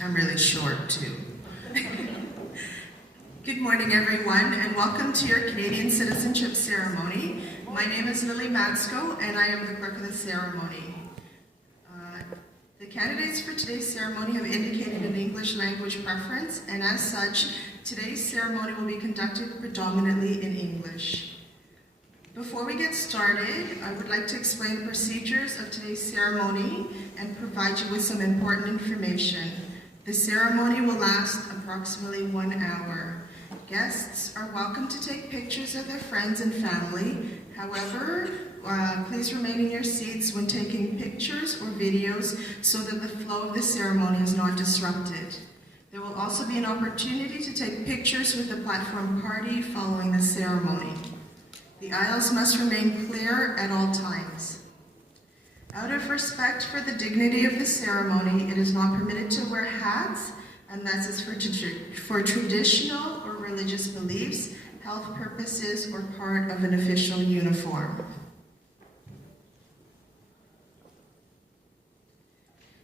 I'm really short, too. Good morning, everyone, and welcome to your Canadian Citizenship ceremony. My name is Lily Matsko, and I am the clerk of the ceremony. The candidates for today's ceremony have indicated an English language preference, and as such, today's ceremony will be conducted predominantly in English. Before we get started, I would like to explain the procedures of today's ceremony and provide you with some important information. The ceremony will last approximately 1 hour. Guests are welcome to take pictures of their friends and family. However, please remain in your seats when taking pictures or videos so that the flow of the ceremony is not disrupted. There will also be an opportunity to take pictures with the platform party following the ceremony. The aisles must remain clear at all times. Out of respect for the dignity of the ceremony, it is not permitted to wear hats unless it's for traditional or religious beliefs, health purposes, or part of an official uniform.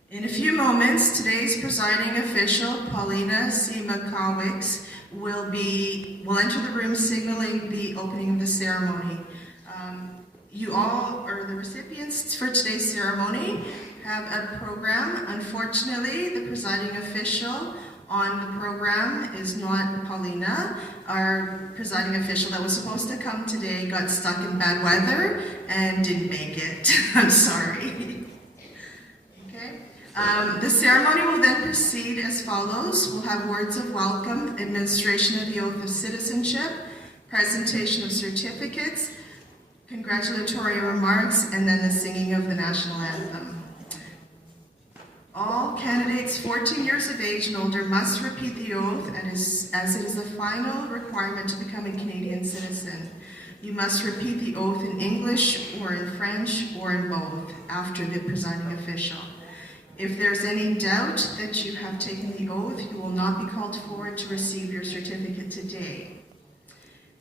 In a few moments, today's presiding official, Paulina C. Makowicz, will enter the room signaling the opening of the ceremony. You all, or the recipients for today's ceremony, have a program. Unfortunately, the presiding official on the program is not Paulina. Our presiding official that was supposed to come today got stuck in bad weather and didn't make it. I'm sorry. Okay. The ceremony will then proceed as follows. We'll have words of welcome, administration of the oath of citizenship, presentation of certificates, congratulatory remarks, and then the singing of the national anthem. All candidates 14 years of age and older must repeat the oath as it is the final requirement to become a Canadian citizen. You must repeat the oath in English or in French or in both after the presiding official. If there's any doubt that you have taken the oath, you will not be called forward to receive your certificate today.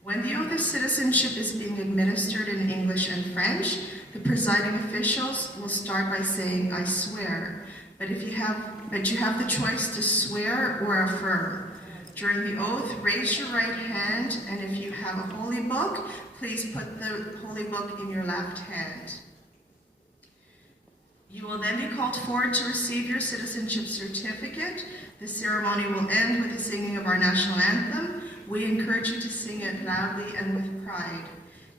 When the oath of citizenship is being administered in English and French, the presiding officials will start by saying, "I swear," but you have the choice to swear or affirm. During the oath, raise your right hand, and if you have a holy book, please put the holy book in your left hand. You will then be called forward to receive your citizenship certificate. The ceremony will end with the singing of our national anthem. We encourage you to sing it loudly and with pride.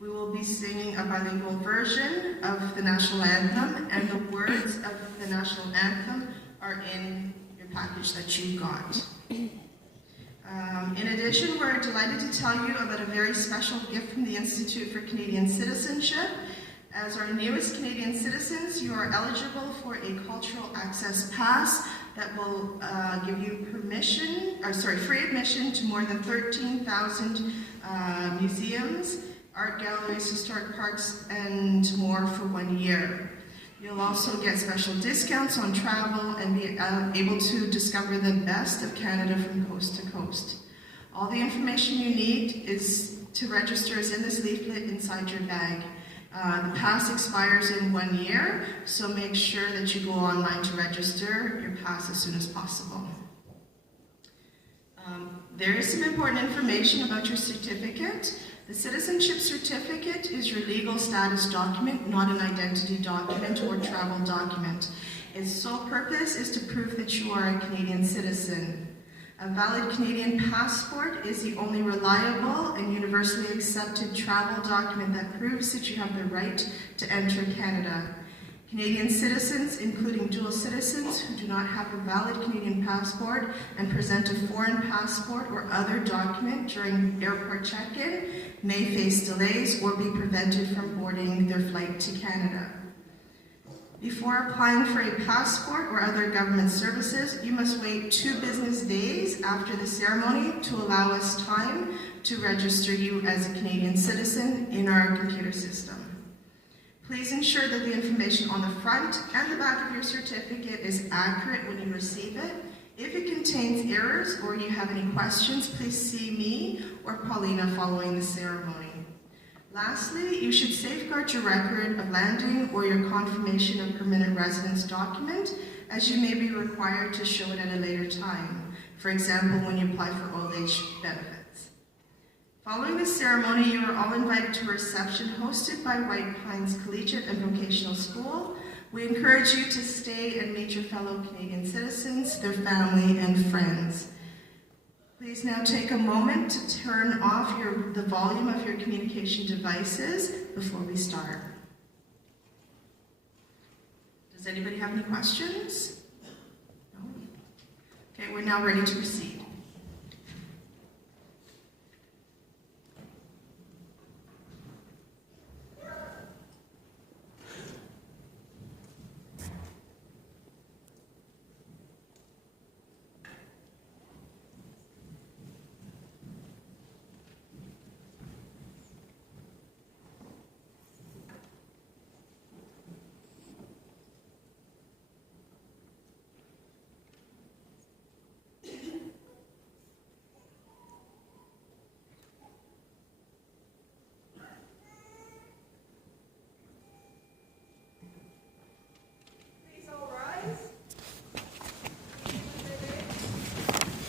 We will be singing a bilingual version of the national anthem, and the words of the national anthem are in your package that you got. In addition, we're delighted to tell you about a very special gift from the Institute for Canadian Citizenship. As our newest Canadian citizens, you are eligible for a cultural access pass that will give you free admission to more than 13,000 museums, art galleries, historic parks, and more for 1 year. You'll also get special discounts on travel and be able to discover the best of Canada from coast to coast. All the information you need to register is in this leaflet inside your bag. The pass expires in 1 year, so make sure that you go online to register your pass as soon as possible. There is some important information about your certificate. The citizenship certificate is your legal status document, not an identity document or travel document. Its sole purpose is to prove that you are a Canadian citizen. A valid Canadian passport is the only reliable and universally accepted travel document that proves that you have the right to enter Canada. Canadian citizens, including dual citizens who do not have a valid Canadian passport and present a foreign passport or other document during airport check-in, may face delays or be prevented from boarding their flight to Canada. Before applying for a passport or other government services, you must wait 2 business days after the ceremony to allow us time to register you as a Canadian citizen in our computer system. Please ensure that the information on the front and the back of your certificate is accurate when you receive it. If it contains errors or you have any questions, please see me or Paulina following the ceremony. Lastly, you should safeguard your record of landing or your confirmation of permanent residence document as you may be required to show it at a later time, for example, when you apply for old age benefits. Following the ceremony, you are all invited to a reception hosted by White Pines Collegiate and Vocational School. We encourage you to stay and meet your fellow Canadian citizens, their family, and friends. Please now take a moment to turn off the volume of your communication devices before we start. Does anybody have any questions? No? Okay, we're now ready to proceed.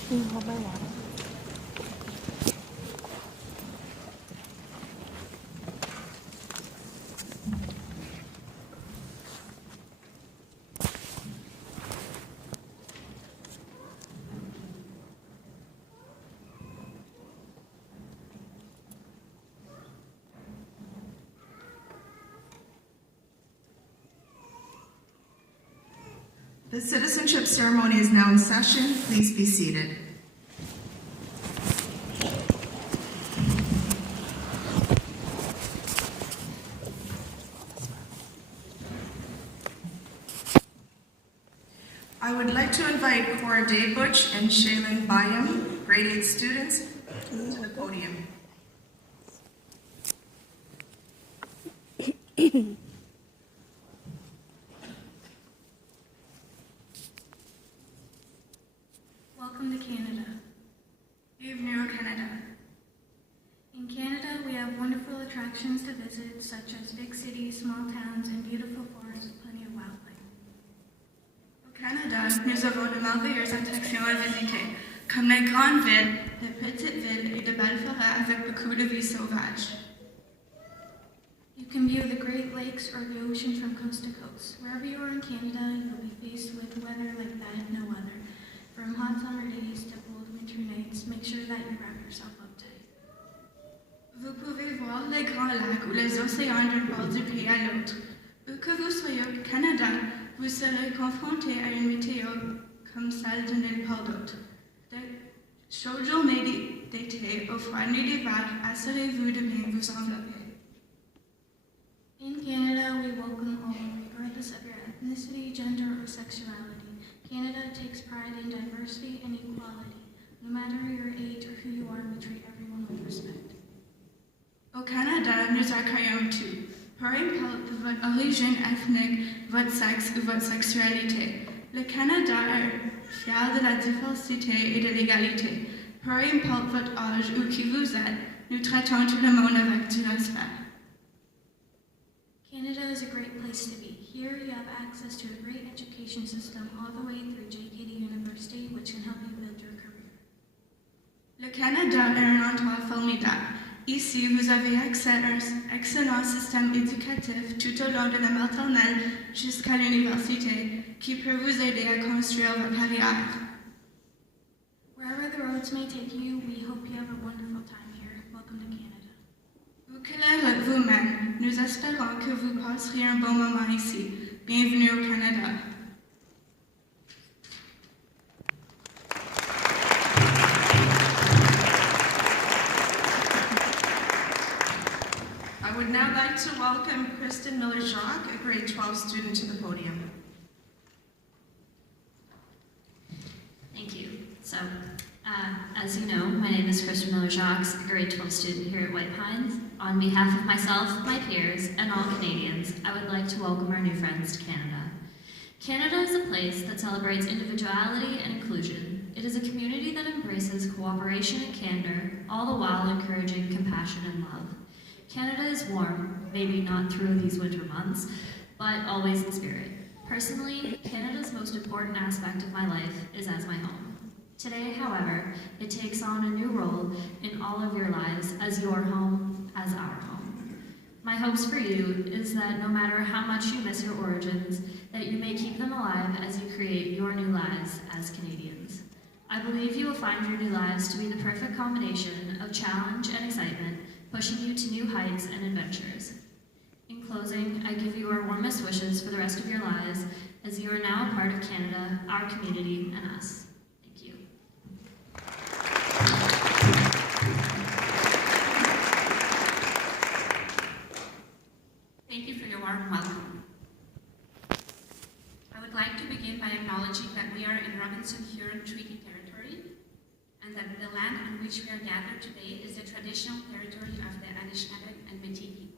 Hold my water. The citizenship ceremony is now in session. Please be seated. I would like to invite Cora Daybutch and Shaylin Byam, grade 8 students, to the podium. Welcome to Canada. Bienvenue au Canada. In Canada, we have wonderful attractions to visit, such as big cities, small towns, and beautiful forests with plenty of wildlife. Au Canada, nous avons de merveilleuses attractions à visiter, comme les grandes villes, les petites villes et de belles forêts avec beaucoup de vie sauvage. You can view the Great Lakes or the ocean from coast to coast. Wherever you are in Canada, you'll be faced with weather like that no other. From hot summer days to cold winter nights, make sure that you wrap yourself up tight. Vous pouvez voir les grands lacs ou les océans d'un bord du pays à l'autre. Où que vous soyez au Canada, vous serez confronté à une météo comme celle de nulle part d'autre. De chaudes journées d'été au froid nuit d'hiver, assurez-vous de bien vous envelopper. In Canada, we welcome all, regardless of your ethnicity, gender, or sexuality. Canada takes pride in diversity and equality. No matter your age or who you are, we treat everyone with respect. Au Canada, nous accueillons tout. Peu importe votre origine ethnique, votre sexe ou votre sexualité. Le Canada est fier de la diversité et de l'égalité. Peu importe votre âge ou qui vous êtes, nous traitons tout le monde avec du respect. Canada is a great place to be. Here you have access to a great education system all the way through JKD University, which can help you build your career. Le Canada est un endroit formidable. Ici, vous avez accès à un excellent système éducatif tout au long de la maternelle jusqu'à l'université qui peut vous aider à construire votre carrière. Wherever the roads may take you, we hope you have a wonderful time here. Welcome to Canada. Où que la route vous mène, nous espérons que vous passerez un bon moment ici. Bienvenue au Canada. I would now like to welcome Kristen Miller-Jacques, a grade 12 student, to the podium. Thank you. So, as you know, my name is Kristen Miller-Jacques, a grade 12 student here at White Pines. On behalf of myself, my peers, and all Canadians, I would like to welcome our new friends to Canada. Canada is a place that celebrates individuality and inclusion. It is a community that embraces cooperation and candor, all the while encouraging compassion and love. Canada is warm, maybe not through these winter months, but always in spirit. Personally, Canada's most important aspect of my life is as my home. Today, however, it takes on a new role in all of your lives as your home, as our home. My hopes for you is that no matter how much you miss your origins, that you may keep them alive as you create your new lives as Canadians. I believe you will find your new lives to be the perfect combination of challenge and excitement, pushing you to new heights and adventures. In closing, I give you our warmest wishes for the rest of your lives as you are now a part of Canada, our community, and us. Thank you. Thank you for your warm welcome. I would like to begin by acknowledging that we are in Robinson-Huron Treaty Territory and that the land on which we are gathered today is the traditional territory of the Anishinaabe and Métis people.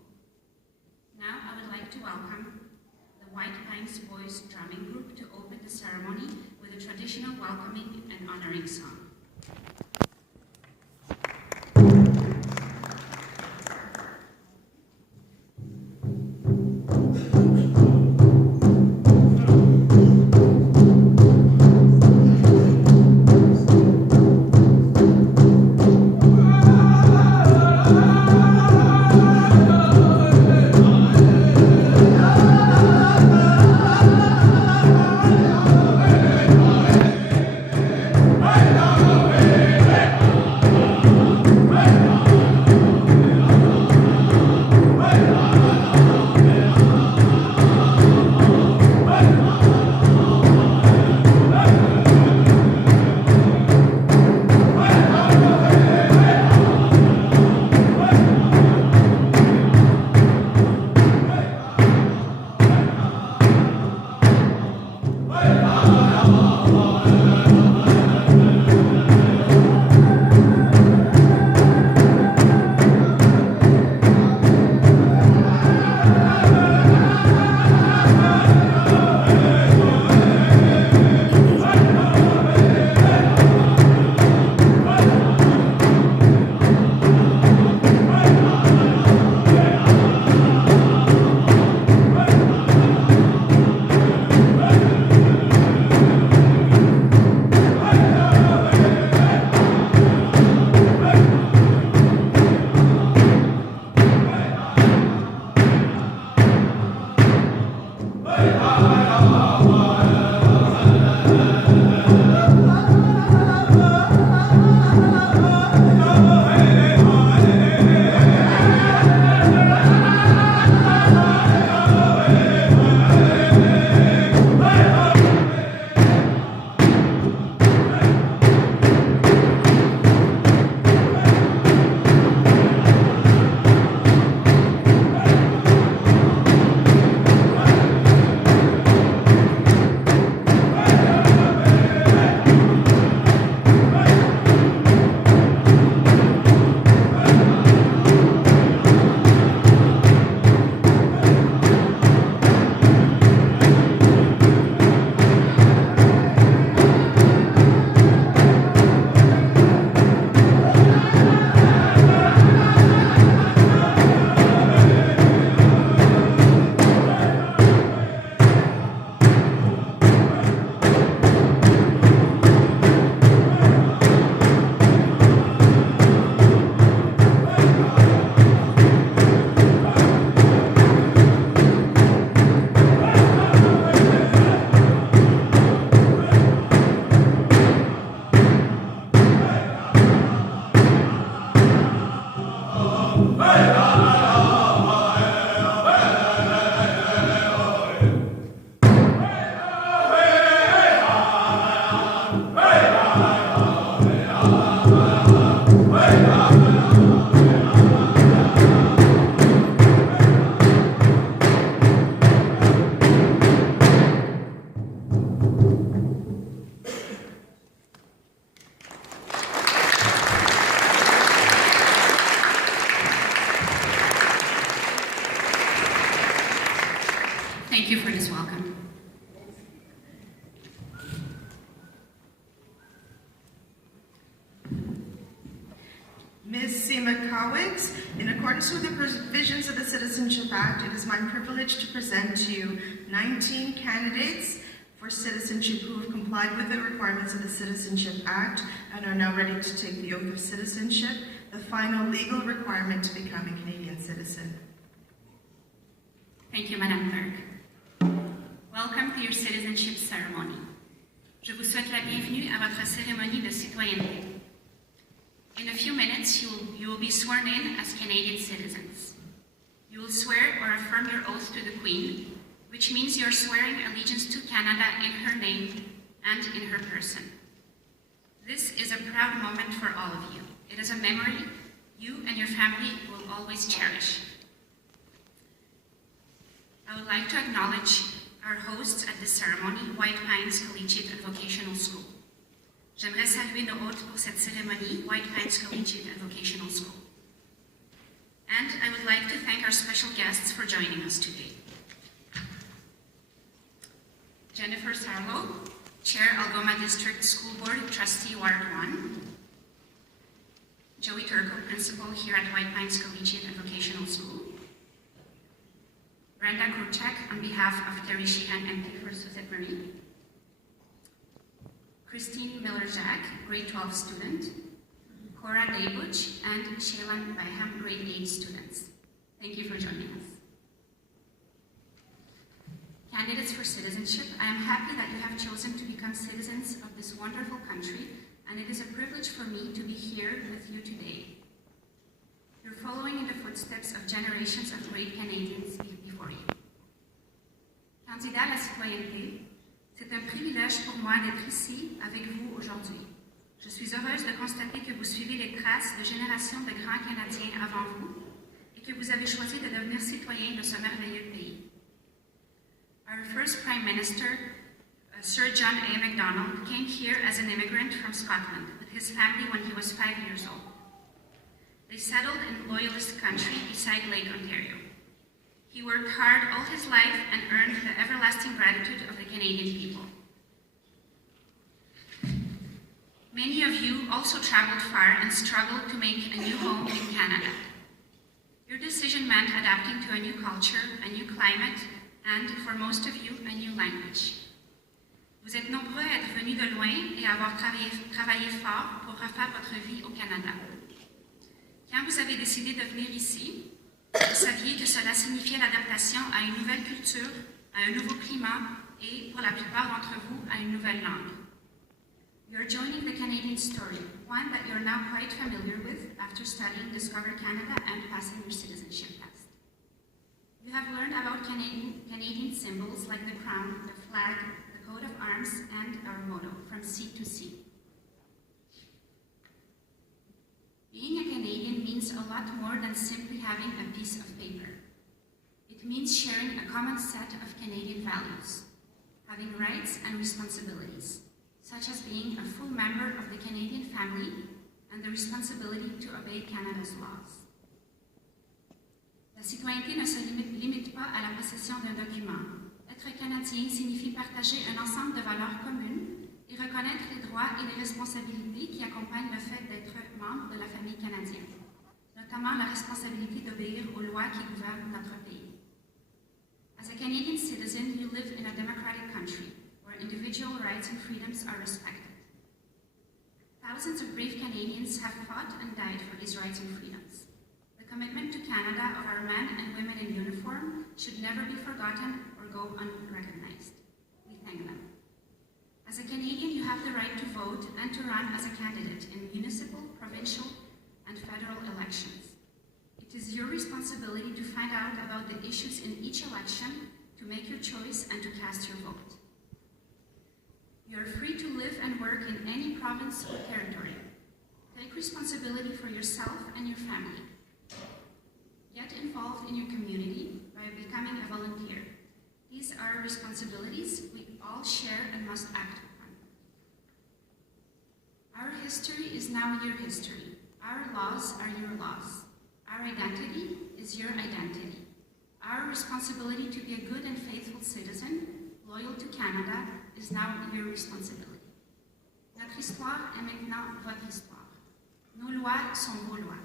Now I would like to welcome the White Pines Boys Drumming Group to open the ceremony with a traditional welcoming and honoring song. Hey, Seema Cowigs, in accordance with the provisions of the Citizenship Act, it is my privilege to present to you 19 candidates for citizenship who have complied with the requirements of the Citizenship Act and are now ready to take the oath of citizenship, the final legal requirement to become a Canadian citizen. Thank you, Madam Clerk. Welcome to your citizenship ceremony. Je vous souhaite la bienvenue à votre cérémonie de citoyenneté. In a few minutes, you will be sworn in as Canadian citizens. You will swear or affirm your oath to the Queen, which means you are swearing allegiance to Canada in her name and in her person. This is a proud moment for all of you. It is a memory you and your family will always cherish. I would like to acknowledge our hosts at this ceremony, White Pines Collegiate and Vocational School. J'aimerais saluer nos hôtes pour cette cérémonie, White Pines Collegiate and Vocational School. And I would like to thank our special guests for joining us today. Jennifer Sarlo, Chair, Algoma District School Board, Trustee, Ward 1. Joey Turco, Principal here at White Pines Collegiate and Vocational School. Brenda Kruchak, on behalf of Terry Sheehan, MP for Suzette Marie. Christine Miller-Jack, grade 12 student. Cora Daybuch and Shailan Byham, grade 8 students. Thank you for joining us. Candidates for citizenship, I am happy that you have chosen to become citizens of this wonderful country, and it is a privilege for me to be here with you today. You're following in the footsteps of generations of great Canadians before you. Candidat à la citoyenneté, c'est un privilège pour moi d'être ici avec vous aujourd'hui. Je suis heureuse de constater que vous suivez les traces de générations de grands Canadiens avant vous et que vous avez choisi de devenir citoyen de ce merveilleux pays. Our first Prime Minister, Sir John A. Macdonald, came here as an immigrant from Scotland with his family when he was 5 years old. They settled in Loyalist country beside Lake Ontario. He worked hard all his life and earned the everlasting gratitude of the Canadian people. Many of you also traveled far and struggled to make a new home in Canada. Your decision meant adapting to a new culture, a new climate, and, for most of you, a new language. Vous êtes nombreux à être venus de loin et à avoir travaillé fort pour refaire votre vie au Canada. Quand vous avez décidé de venir ici, vous saviez que cela signifiait l'adaptation à une nouvelle culture, à un nouveau climat et, pour la plupart d'entre vous, à une nouvelle langue. You are joining the Canadian story, one that you are now quite familiar with after studying Discover Canada and passing your citizenship test. You have learned about Canadian symbols like the crown, the flag, the coat of arms, and our motto, from sea to sea. Being a Canadian means a lot more than simply having a piece of paper. It means sharing a common set of Canadian values, having rights and responsibilities, such as being a full member of the Canadian family and the responsibility to obey Canada's laws. La citoyenneté ne se limite pas à la possession d'un document. Être Canadien signifie partager un ensemble de valeurs communes et reconnaître les droits et les responsabilités qui accompagnent le fait d'être membre de la famille canadienne, notamment la responsabilité d'obéir aux lois qui gouvernent notre pays. As a Canadian citizen, you live in a democratic country where individual rights and freedoms are respected. Thousands of brave Canadians have fought and died for these rights and freedoms. The commitment to Canada of our men and women in uniform should never be forgotten or go unrecognized. We thank them. As a Canadian, you have the right to vote and to run as a candidate in municipal, provincial, and federal elections. It is your responsibility to find out about the issues in each election, to make your choice, and to cast your vote. You are free to live and work in any province or territory. Take responsibility for yourself and your family. Get involved in your community by becoming a volunteer. These are responsibilities we all share and must act upon. Our history is now your history. Our laws are your laws. Our identity is your identity. Our responsibility to be a good and faithful citizen, loyal to Canada, is now your responsibility. Notre histoire est maintenant votre histoire. Nos lois sont vos lois.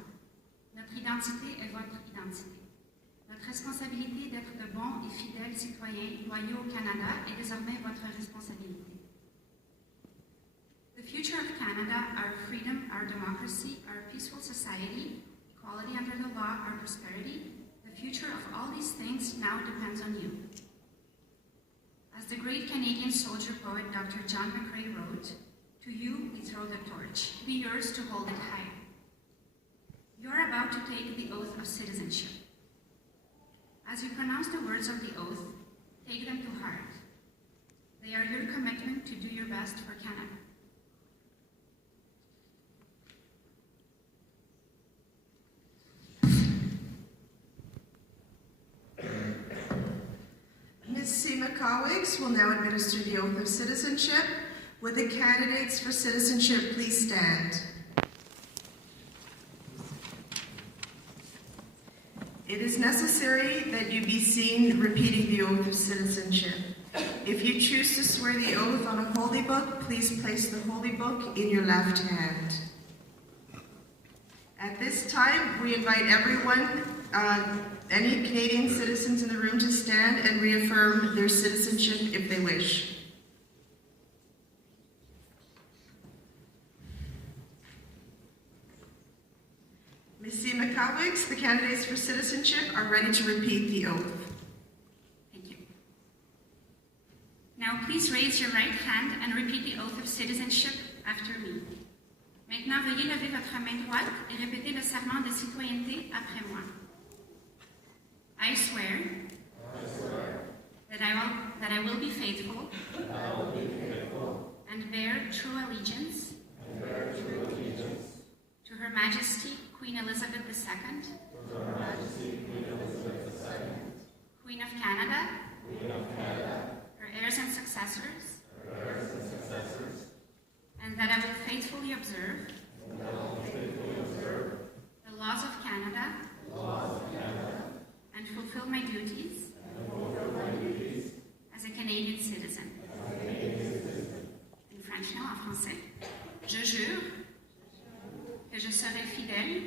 Notre identité est votre identité. Notre responsabilité d'être de bons et fidèles citoyens loyaux au Canada est désormais votre responsabilité. The future of Canada, our freedom, our democracy, our peaceful society, equality under the law, our prosperity, the future of all these things now depends on you. As the great Canadian soldier poet Dr. John McCrae wrote, "To you we throw the torch, be yours to hold it high." You're about to take the oath of citizenship. As you pronounce the words of the oath, take them to heart. They are your commitment to do your best for Canada. Ms. Seema Kawix will now administer the oath of citizenship. Would the candidates for citizenship please stand? It is necessary that you be seen repeating the oath of citizenship. If you choose to swear the oath on a holy book, please place the holy book in your left hand. At this time, we invite everyone, any Canadian citizens in the room, to stand and reaffirm their citizenship if they wish. Ms. Seema Kawix, the candidates for citizenship are ready to repeat the oath. Thank you. Now please raise your right hand and repeat the oath of citizenship after me. Maintenant, veuillez lever votre main droite et répéter le serment de citoyenneté après moi. I swear that I will be faithful and bear true allegiance to Her Majesty Queen Elizabeth II, Queen of Canada, her heirs and successors, and that I will faithfully observe the laws of Canada and fulfill my duties as a Canadian citizen. In French now, en français. Je jure que je serai fidèle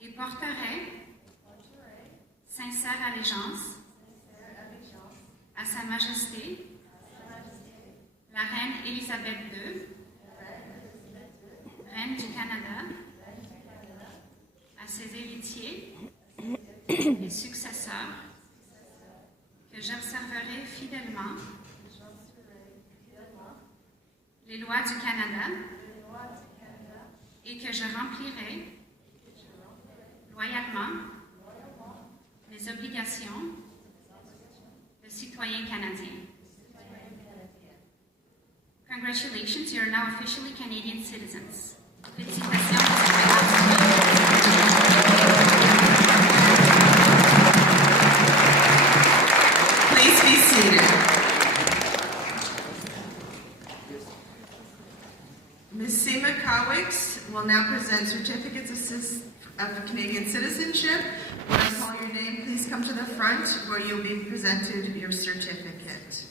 et porterai sincère allégeance à Sa Majesté, la Reine Élisabeth II, Reine du Canada, à ses héritiers et successeurs, que j'observerai fidèlement les lois du Canada et que je remplirai loyalement les obligations de citoyen canadien. Congratulations, you are now officially Canadian citizens. Please be seated. Ms. Seema Kawix will now present certificates of Canadian citizenship. When I call your name, please come to the front where you'll be presented your certificate.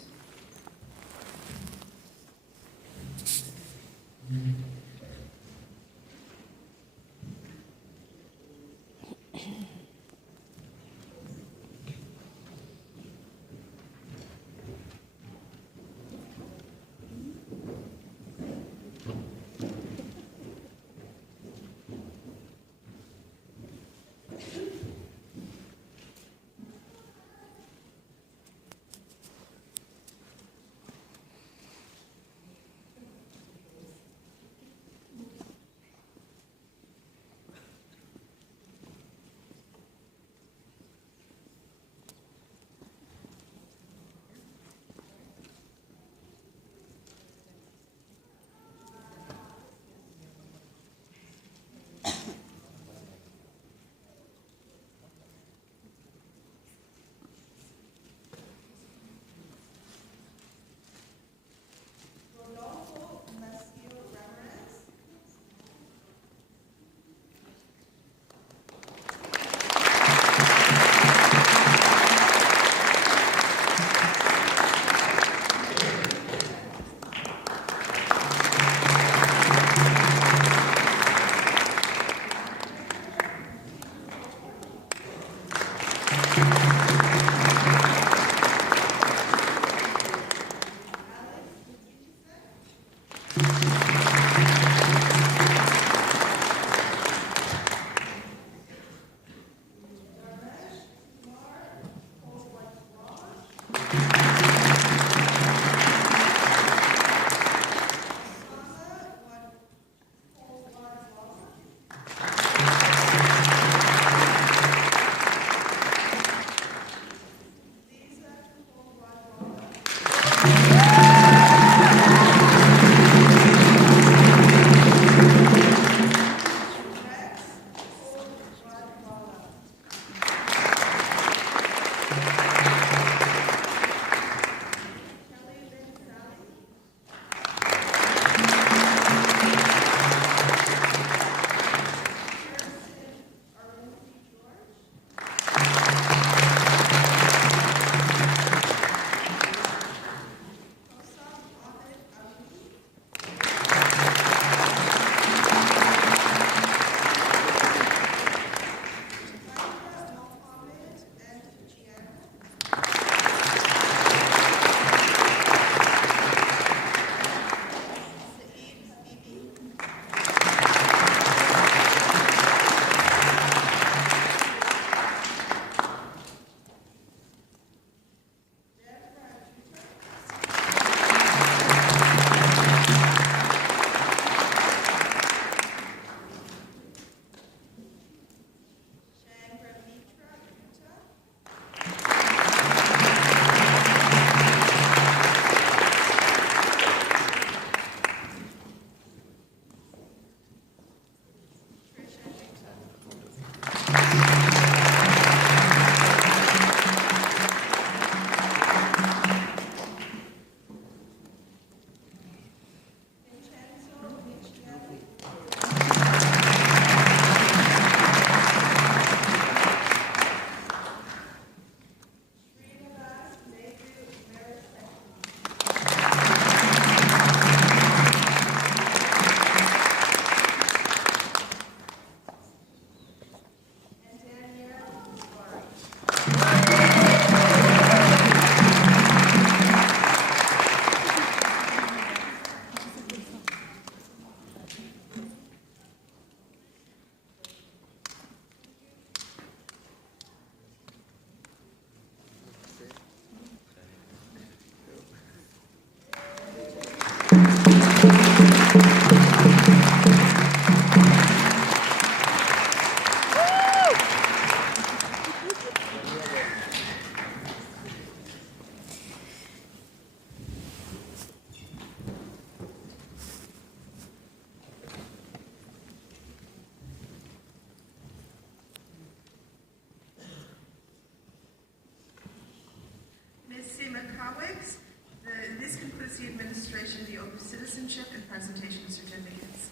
administration of the oath of citizenship and presentation of certificates.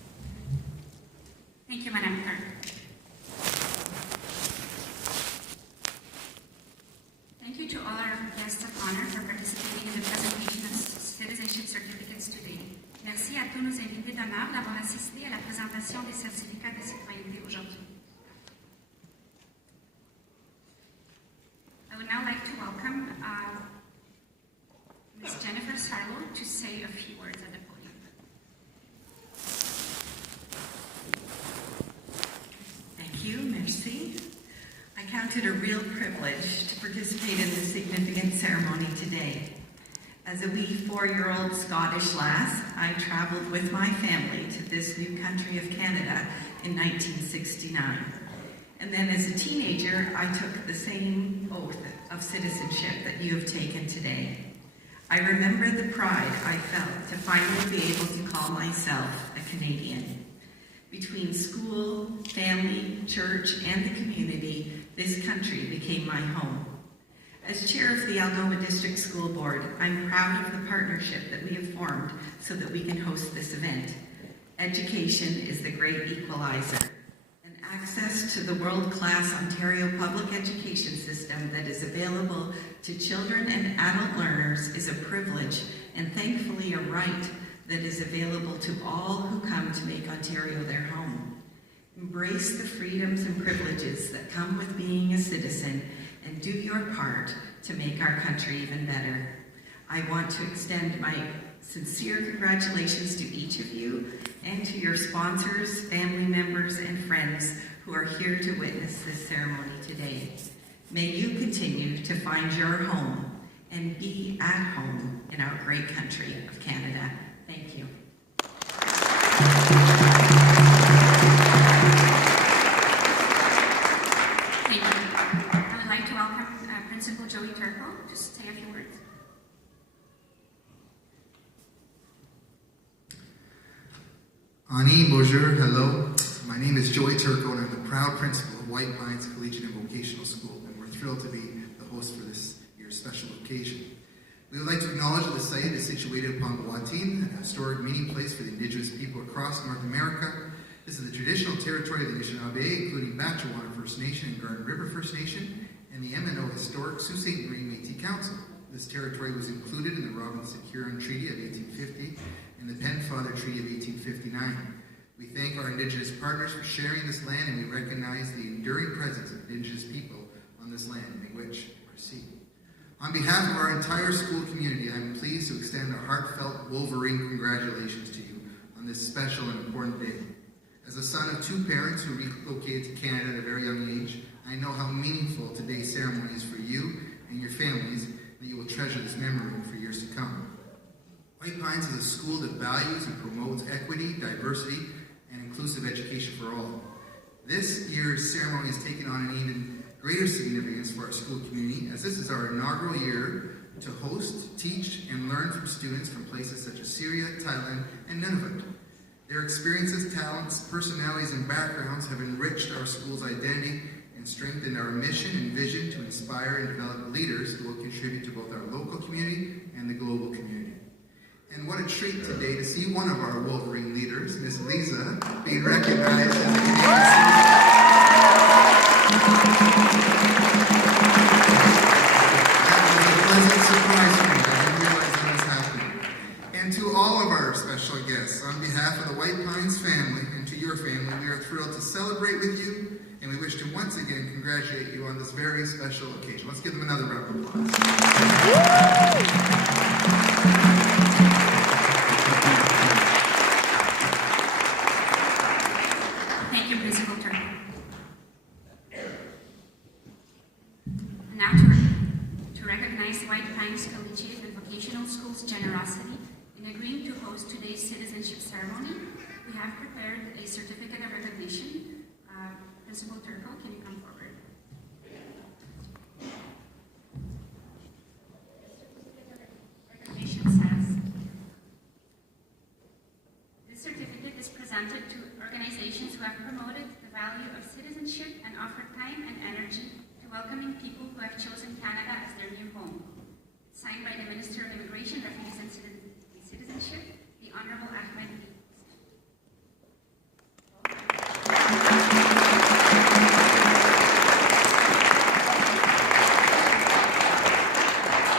Thank you, Madam Clerk. Thank you to all our guests of honor for participating in the presentation of citizenship certificates today. Merci à tous nos invités d'honneur d'avoir assisté à la présentation des certificats de citoyenneté aujourd'hui. I would now like to welcome Ms. Jennifer Sarlo to say a few words at the podium. Thank you, merci. I count it a real privilege to participate in this significant ceremony today. As a wee 4-year-old Scottish lass, I traveled with my family to this new country of Canada in 1969. And then as a teenager, I took the same oath of citizenship that you have taken today. I remember the pride I felt to finally be able to call myself a Canadian. Between school, family, church, and the community, this country became my home. As chair of the Algoma District School Board, I'm proud of the partnership that we have formed so that we can host this event. Education is the great equalizer. Access to the world-class Ontario public education system that is available to children and adult learners is a privilege and thankfully a right that is available to all who come to make Ontario their home. Embrace the freedoms and privileges that come with being a citizen and do your part to make our country even better. I want to extend my sincere congratulations to each of you and to your sponsors, family members, and friends who are here to witness this ceremony today. May you continue to find your home and be at home in our great country of Canada. Thank you. Thank you. I would like to welcome Principal Joey Turco to say a few words. Ani, bonjour, hello. My name is Joey Turco, and I'm the proud principal of White Pines Collegiate and Vocational School, and we're thrilled to be the host for this year's special occasion. We would like to acknowledge that the site is situated upon Boatine, a historic meeting place for the Indigenous people across North America. This is the traditional territory of the Anishinaabe, including Batchewana First Nation and Garden River First Nation, and the MNO Historic Sault Ste. Marie Métis Council. This territory was included in the Robinson-Huron Treaty of 1850 and the Penfather Treaty of 1859. We thank our Indigenous partners for sharing this land, and we recognize the enduring presence of Indigenous people on this land in which we see. On behalf of our entire school community, I'm pleased to extend a heartfelt Wolverine congratulations to you on this special and important day. As a son of 2 parents who relocated to Canada at a very young age, I know how meaningful today's ceremony is for you and your families, that you will treasure this memory for years to come. White Pines is a school that values and promotes equity, diversity, and inclusive education for all. This year's ceremony has taken on an even greater significance for our school community, as this is our inaugural year to host, teach, and learn from students from places such as Syria, Thailand, and Nunavut. Their experiences, talents, personalities, and backgrounds have enriched our school's identity and strengthened our mission and vision to inspire and develop leaders who will contribute to both our local community and the global community. And what a treat today to see one of our Wolverine leaders, Miss Lisa, being recognized as a Canadian That was a pleasant surprise for me. I didn't realize that was happening. And to all of our special guests, on behalf of the White Pines family and to your family, we are thrilled to celebrate with you, and we wish to once again congratulate you on this very special occasion. Let's give them another round of applause. Thank you, Principal Turco. Now to recognize White Pines Collegiate and Vocational School's generosity in agreeing to host today's citizenship ceremony, we have prepared a certificate of recognition. Principal Turco, can you come forward? Recognition says, this certificate is presented to organizations who have promoted the value of citizenship and offered time and energy to welcoming people who have chosen Canada as their new home. Signed by the Minister of Immigration